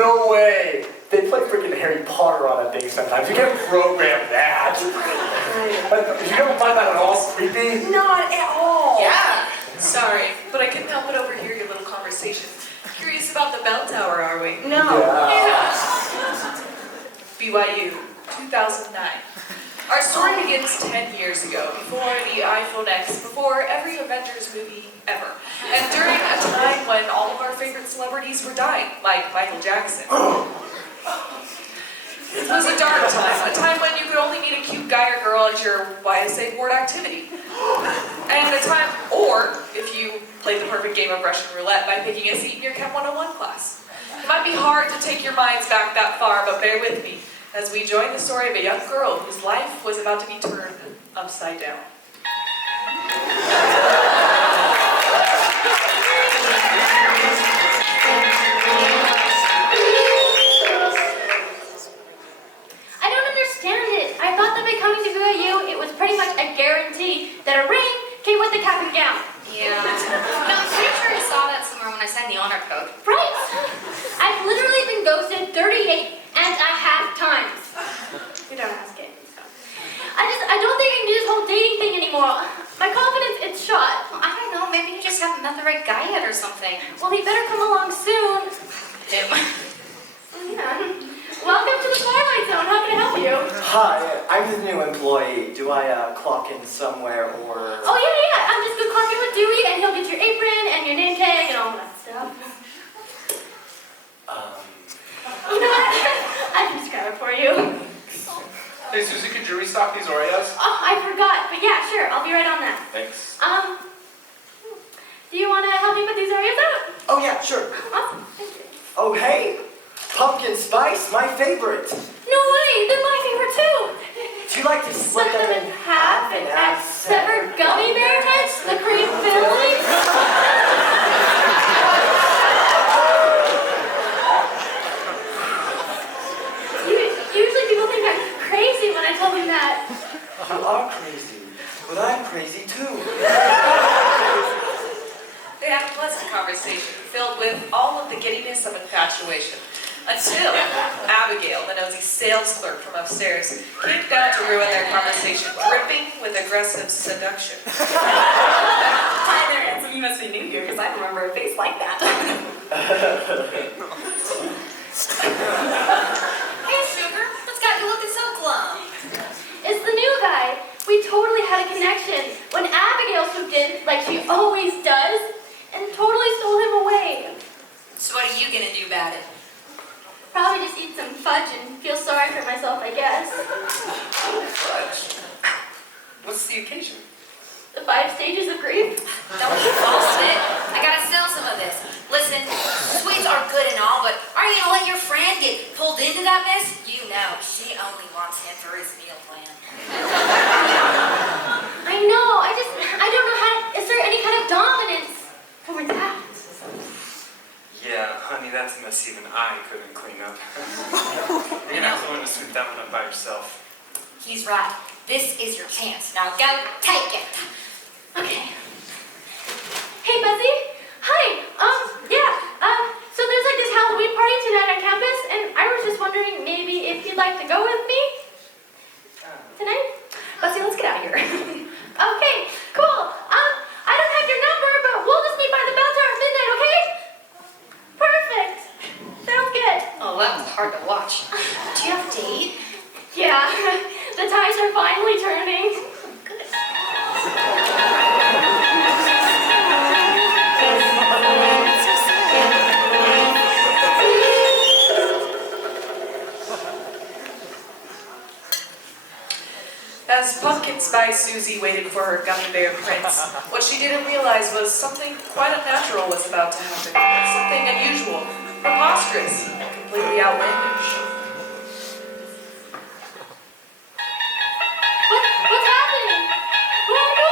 No way. They play freaking Harry Potter on a thing sometimes. You can't program that. You don't find that at all creepy? Not at all. Yeah. Sorry, but I couldn't help but overhear your little conversation. Curious about the bell tower, are we? No. Yeah. BYU, 2009. Our story begins 10 years ago, before the iPhone X, before every Avengers movie ever, and during a time when all of our favorite celebrities were dying, like Michael Jackson. It was a dark time, a time when you could only meet a cute guy or girl at your YSA board activity. And a time, or if you played the perfect game of Russian roulette by picking a seat in your Chem 101 class. It might be hard to take your minds back that far, but bear with me as we join the story of a young girl whose life was about to be turned upside down. I don't understand it. I thought that by coming to BYU, it was pretty much a guarantee that a ring came with the cap and gown. Yeah. No, I'm pretty sure I saw that somewhere when I signed the honor code. Right? I've literally been ghosted 38.5 times. You don't ask it. So. I don't think I can do this whole dating thing anymore. My confidence is shot. Well, I don't know, maybe you just haven't met the right guy yet or something. Well, he better come along soon. Him. Yeah. Welcome to the Twilight Zone. How can I help you? Hi, I'm the new employee. Do I clock in somewhere or... Oh, yeah. I'm just gonna clock in with Dewey, and he'll get your apron and your name tag and all that stuff. You know what? I can just grab it for you. Hey, Susie, could you restock these Oreos? Oh, I forgot. But yeah, sure. I'll be right on that. Thanks. Do you want to help me put these Oreos out? Oh, yeah, sure. Awesome. Thank you. Oh, hey. Pumpkin spice, my favorite. No way. They're my favorite, too. Do you like to split them in half and add severed gummy bear heads to the cream filling? Usually people think I'm crazy when I tell them that. You are crazy, but I'm crazy too. They had a pleasant conversation, filled with all of the giddiness of infatuation, until Abigail, the nosy sales clerk from upstairs, came down to ruin their conversation, dripping with aggressive seduction. Hi there, Handsome. You must be new here, because I remember a face like that. Hey, sugar, what's got you looking so glum? It's the new guy. We totally had a connection when Abigail swooped in, like she always does, and totally stole him away. So what are you gonna do about it? Probably just eat some fudge and feel sorry for myself, I guess. Fudge. What's the occasion? The 5 stages of grief. Don't you false it. I gotta sell some of this. Listen, sweets are good and all, but are you gonna let your friend get pulled into that mess? You know, she only wants him for his meal plan. I know, I don't know is there any kind of dominance over that? Yeah, honey, that's a mess even I couldn't clean up. You're gonna have to learn to sweep that one up by yourself. He's right. This is your chance. Now go take it. Okay. Hey, Betsy. Hi. So there's like this Halloween party tonight on campus, and I was just wondering maybe if you'd like to go with me tonight? Betsy, let's get out of here. Okay, cool. I don't have your number, but we'll just meet by the bell tower at midnight, okay? Perfect. Sounds good. Oh, that was hard to watch. Do you have a date? Yeah, the tides are finally turning. Good. As Pumpkin Spice Susie waited for her gummy bear prince, what she didn't realize was something quite unnatural was about to happen. Something unusual, preposterous, and completely outlandish. What's happening? Oh no!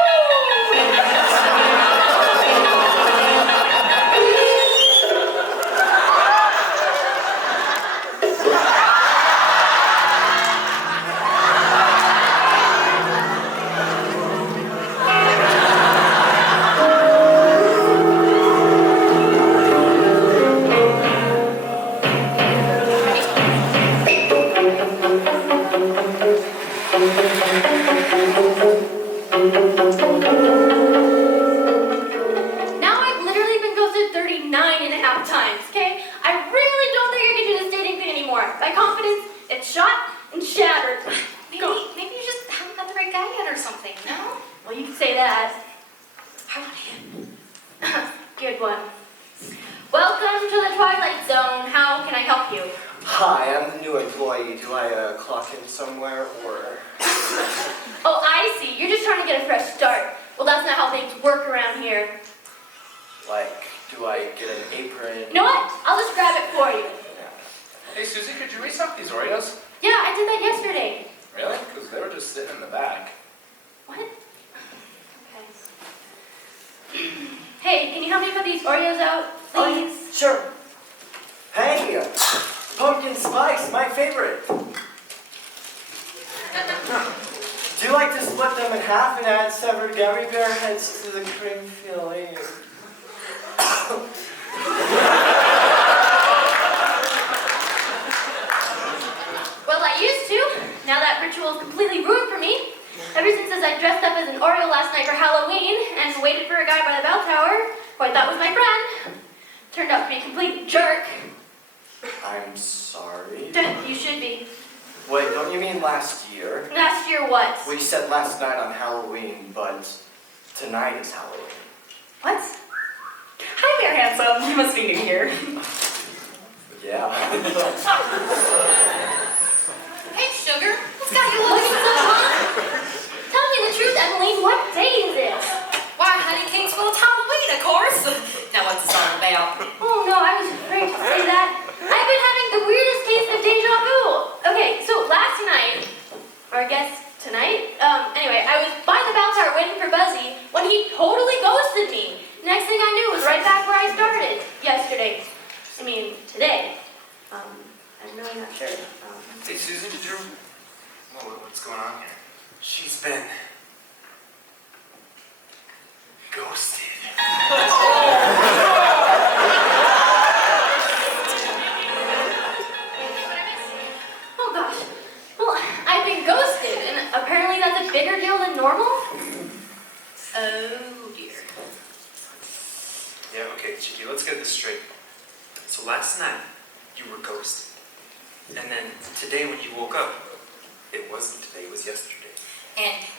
get shot and shattered. Maybe you just haven't met the right guy yet or something, no? Well, you could say that. How about him? Good one. Welcome to the Twilight Zone. How can I help you? Hi, I'm the new employee. Do I clock in somewhere or? Oh, I see. You're just trying to get a fresh start. Well, that's not how things work around here. Like, do I get an apron? You know what? I'll just grab it for you. Hey, Susie, could you restock these Oreos? Yeah, I did that yesterday. Really? Because they were just sitting in the back. What? Okay. Hey, can you help me put these Oreos out, please? Oh, sure. Hey, pumpkin spice, my favorite. Do you like to split them in half and add severed gummy bear heads to the cream filling? Well, I used to. Now that ritual is completely ruined for me. Ever since I dressed up as an Oreo last night for Halloween and waited for a guy by the bell tower who I thought was my friend. Turned out to be a complete jerk. I'm sorry. You should be. Wait, don't you mean last year? Last year what? Well, you said last night on Halloween, but tonight is Halloween. What? Hi there, handsome. You must be new here. Yeah. Hey, sugar. What's got you looking so hot? Tell me the truth, Emily. What day is it? Why, honey, King's full of Halloween, of course. Now, what's the song about? Oh no, I was afraid to say that. I've been having the weirdest case of deja vu. Okay, so last night, or I guess tonight, anyway, I was by the bell tower waiting for Buzzy when he totally ghosted me. Next thing I knew was right back where I started yesterday. I mean, today. I'm really not sure. Hey, Susie, did you... What's going on here? She's been... ghosted. Oh gosh. Well, I've been ghosted, and apparently that's a bigger deal than normal? Oh, dear. Yeah, okay, Chicky, let's get this straight. So last night, you were ghosted. And then today when you woke up, it wasn't today, it was yesterday.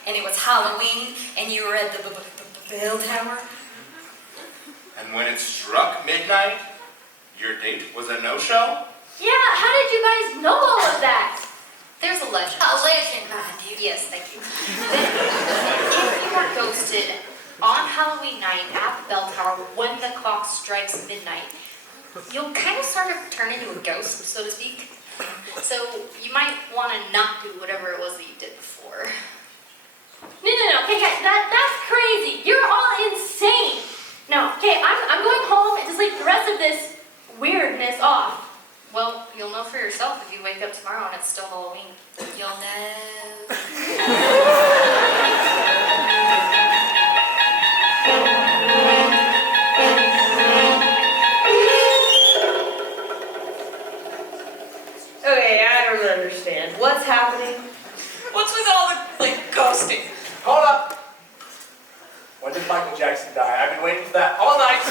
And it was Halloween, and you were at the bell tower? And when it struck midnight, your date was a no-show? Yeah, how did you guys know all of that? There's a legend. A legend, mind you. Yes, thank you. If you are ghosted on Halloween night at the bell tower when the clock strikes midnight, you'll kind of sort of turn into a ghost, so to speak. So you might want to not do whatever it was that you did before. No, okay, guys, that's crazy. You're all insane. No, okay, I'm going home and to sleep the rest of this weirdness off. Well, you'll know for yourself if you wake up tomorrow and it's still Halloween. You'll know. Okay, I don't understand. What's happening? What's with all the, ghosting? Hold up! When did Michael Jackson die? I've been waiting for that all night.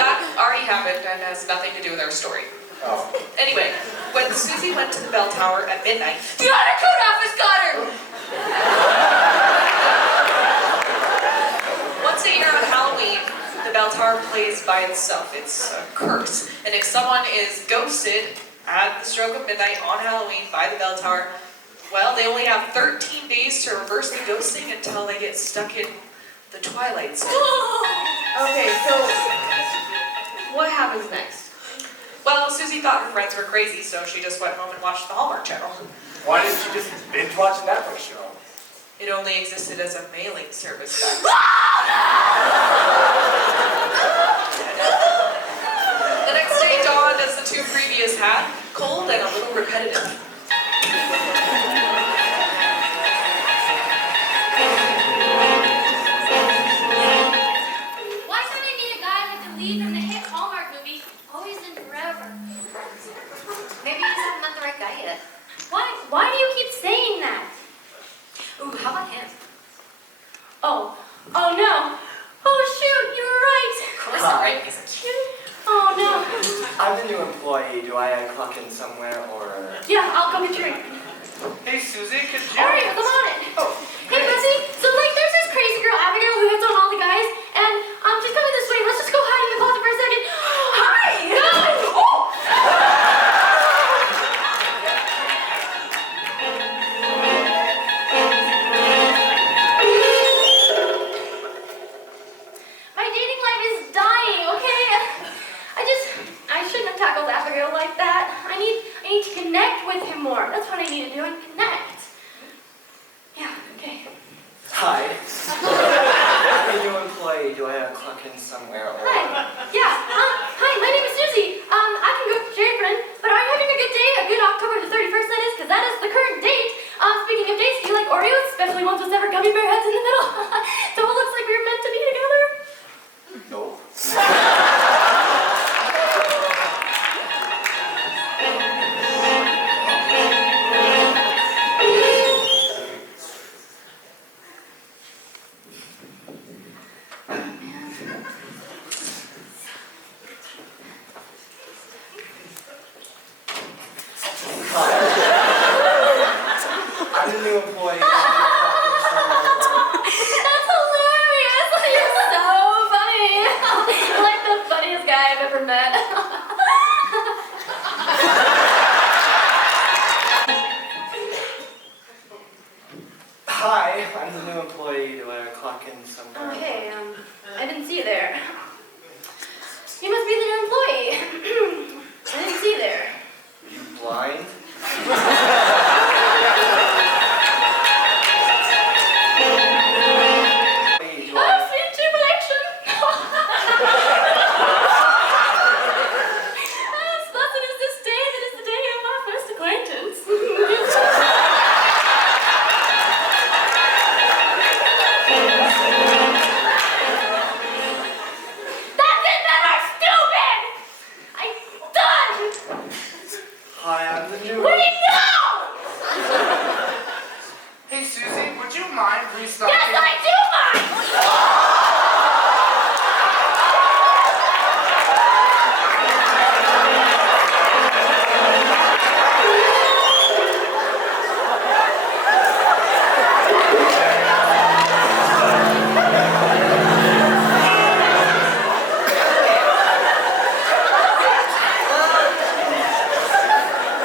That already happened and has nothing to do with our story. Oh. Anyway, when Susie went to the bell tower at midnight, the undercoat office got her! Once a year on Halloween, the bell tower plays by itself. It's a curse. And if someone is ghosted at the stroke of midnight on Halloween by the bell tower, well, they only have 13 days to reverse the ghosting until they get stuck in the Twilight Zone. Okay, so what happens next? Well, Susie thought her friends were crazy, so she just went home and watched the Hallmark Channel. Why didn't you just binge watch a Netflix show? It only existed as a mailing service back then. The next day dawned as the two previous had, cold and a little repetitive. Why should I need a guy like the lead from the hit Hallmark movie, Always and Forever? Maybe you just haven't met the right guy yet. Why do you keep saying that? Ooh, how about him? Oh no. Oh shoot, you were right. Of course, the right is cute. Oh no. I'm the new employee. Do I clock in somewhere or? Yeah, I'll go get your Hey, Susie, could you? Oreo, come on in. Oh, Hey, Bessie. So, like, there's this crazy girl, Abigail, who hits on all the guys, and she's coming this way. Let's just go hide in the closet for a second. Hi! No! Oh! My dating life is dying, okay? I shouldn't have tackled Abigail like that. I need to connect with him more. That's what I need to do, and connect. Yeah, okay. Hi. I'm the new employee. Do I clock in somewhere or? Hi. Yeah, hi, my name is Susie. I can go to Brennan, but are you having a good day? A good October the 31st, that is, because that is the current date. Speaking of dates, do you like Oreos? Especially ones with severed gummy bear heads in the middle. So it looks like we were meant to be together. No. I'm the new employee. That's hilarious. You're so funny. You're like the funniest guy I've ever met. Hi, I'm the new employee. Do I clock in somewhere? Okay, I didn't see you there. You must be the new employee. I didn't see you there. Are you blind? Oh, sweet jubilation. As blessed is this day that is the day of our first acquaintance. That's it, men are stupid! I'm done! Hi, I'm the new. Wait, no! Hey, Susie, would you mind restarting? Yes, I do mind!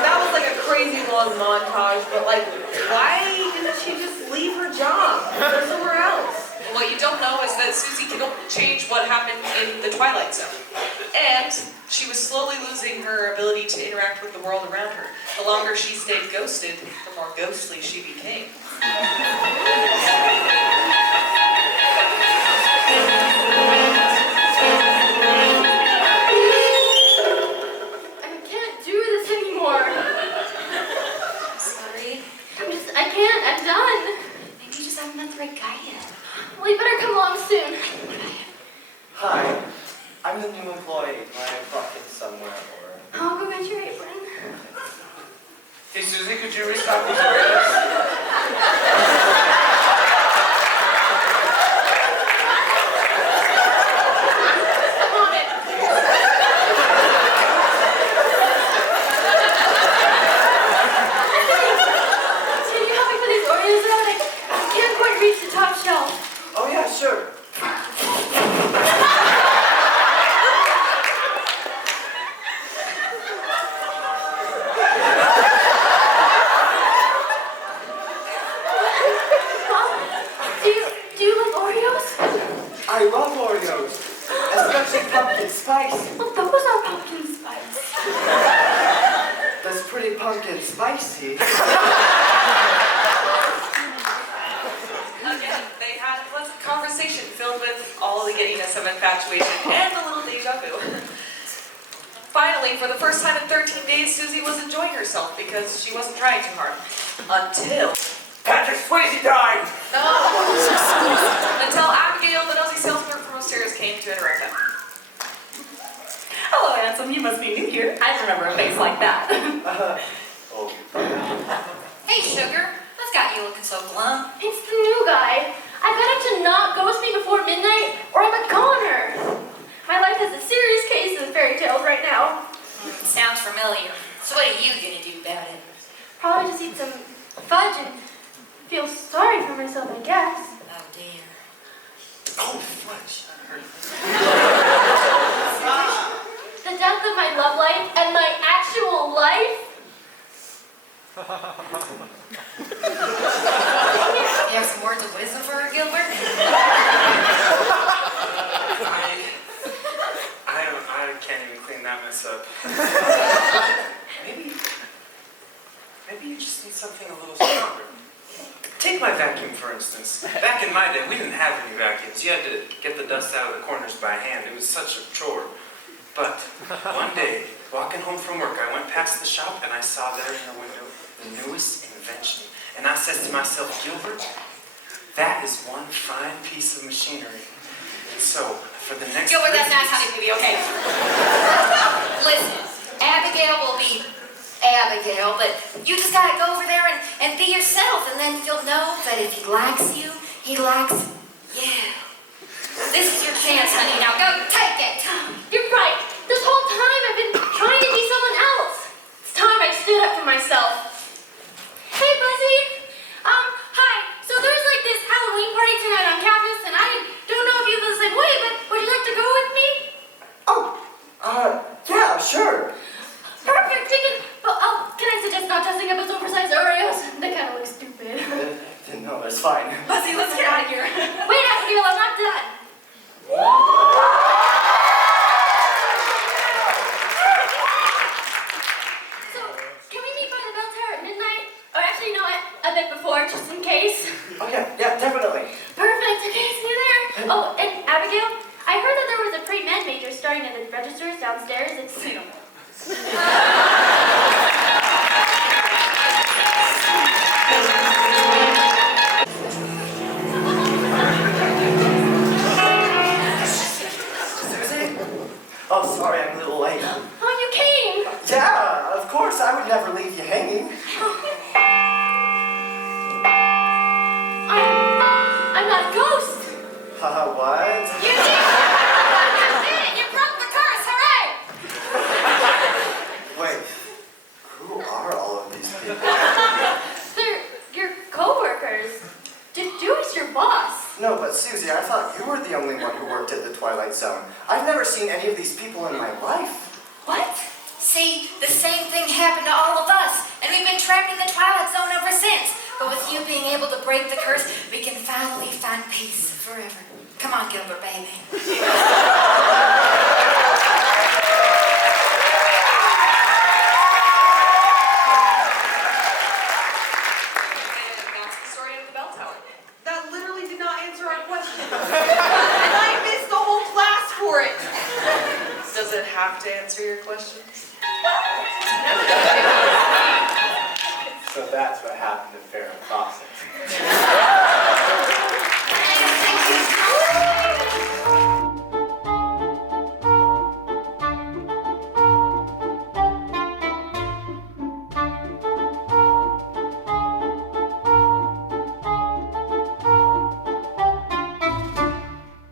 That was like a crazy long montage, but like, why didn't she just leave her job? Go somewhere else. What you don't know is that Susie can only change what happened in the Twilight Zone. And she was slowly losing her ability to interact with the world around her. The longer she stayed ghosted, the more ghostly she became. I can't do this anymore. Sorry. I can't, I'm done. Maybe you just haven't met the right guy yet. Well, you better come along soon. Hi, I'm the new employee. Do I clock in somewhere or? I'll go get your apron. Hey, Susie, could you restock these Oreos? Come on in. Can you help me put these Oreos out? I can't quite reach the top shelf. Oh yeah, sure. Do you like Oreos? I love Oreos, especially pumpkin spice. Well, those are pumpkin spice. That's pretty pumpkin spicy. Again, they had a pleasant conversation filled with all the giddiness of infatuation and a little deja vu. Finally, for the first time in 13 days, Susie was enjoying herself because she wasn't trying too hard. Until Patrick Swayze died! Until Abigail, the nosy salesman from upstairs, came to interrupt them. Hello, handsome. You must be new here. I remember a face like that. Oh. Hey, sugar. What's got you looking so glum? It's the new guy. I got him to not ghost me before midnight or I'm a goner. My life has a serious case of fairy tales right now. familiar. So what are you gonna do about it? Probably just eat some fudge and feel sorry for myself, I guess. Oh dear. Oh, fudge. I heard. The death of my love life and my actual life? You have some words of wisdom for her, Gilbert? I can't even clean that mess up. Maybe you just need something a little stronger. Take my vacuum, for instance. Back in my day, we didn't have any vacuums. You had to get the dust out of the corners by hand. It was such a chore. But one day, walking home from work, I went past the shop and I saw there in the window the newest invention. And I said to myself, Gilbert, that is one fine piece of machinery. And so, for the next... Gilbert, that's not how it can be, okay? Listen, Abigail will be Abigail, but you just gotta go over there and be yourself, and then you'll know that if he likes you, he likes you. This is your chance, honey. Now go take it. You're right. This whole time I've been trying to be someone else. It's time I stood up for myself. Hey, Buzzy. Hi. So there's like this Halloween party tonight on campus, and I don't know if you feel the same way, but would you like to go with me? Yeah, sure. Perfect. Can I suggest not dressing up as oversized Oreos? They kind of look stupid. No, that's fine. Buzzy, let's get out of here. Wait, Abigail, I'm not done. So, can we meet by the bell tower at midnight? Or actually, you know what? A bit before, just in case. Oh, yeah, definitely. Perfect. Okay, see you there. Oh, and Abigail, I heard that there was a pre-med major starting at the registers downstairs. It's... Oh, sorry, I'm a little late. Oh, you came. Yeah, of course, I would never leave you hanging. I'm not a ghost. What? You did it! You broke the curse! Hooray! Wait, who are all of these people? They're your co-workers. Dewey's your boss. No, but Susie, I thought you were the only one who worked at the Twilight Zone. I've never seen any of these people in my life. What? See, the same thing happened to all of us, and we've been trapped in the Twilight Zone ever since. But with you being able to break the curse, we can finally find peace forever. Come on, Gilbert, baby. That's the story of the bell tower. That literally did not answer our question. And I missed the whole class for it. Does it have to answer your questions? So that's what happened to Farrah Fawcett.